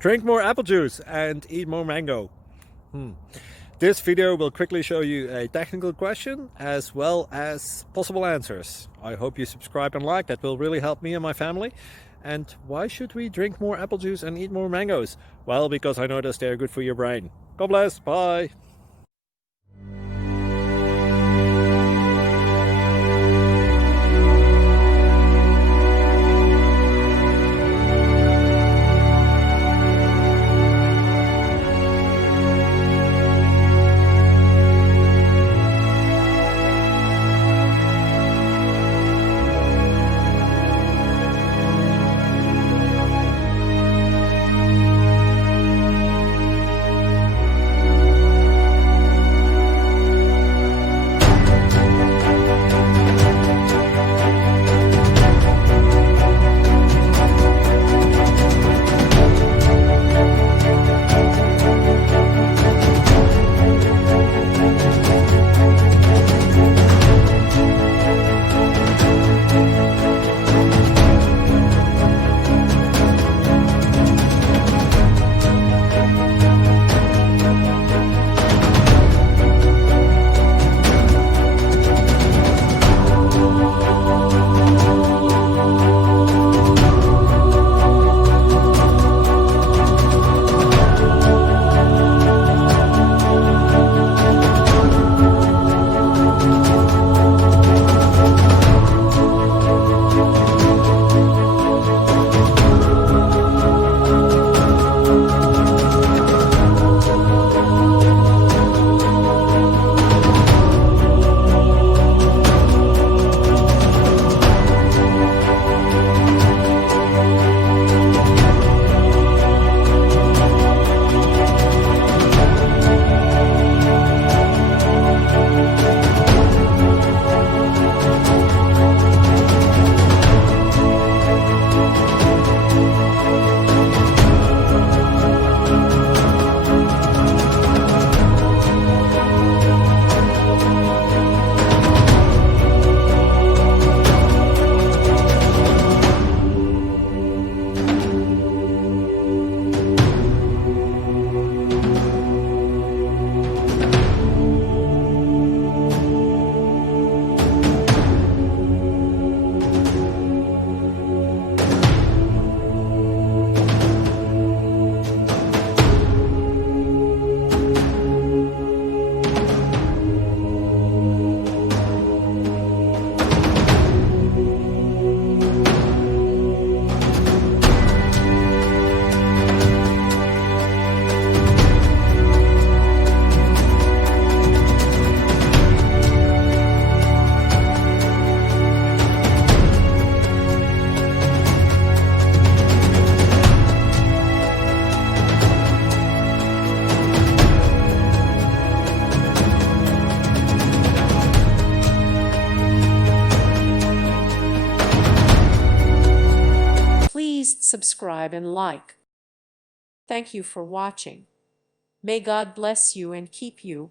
Drink more apple juice and eat more mango. This video will quickly show you a technical question as well as possible answers. I hope you subscribe and like, that will really help me and my family. And why should we drink more apple juice and eat more mangoes? Well, because I noticed they're good for your brain. God bless, bye! Please subscribe and like. Thank you for watching. May God bless you and keep you.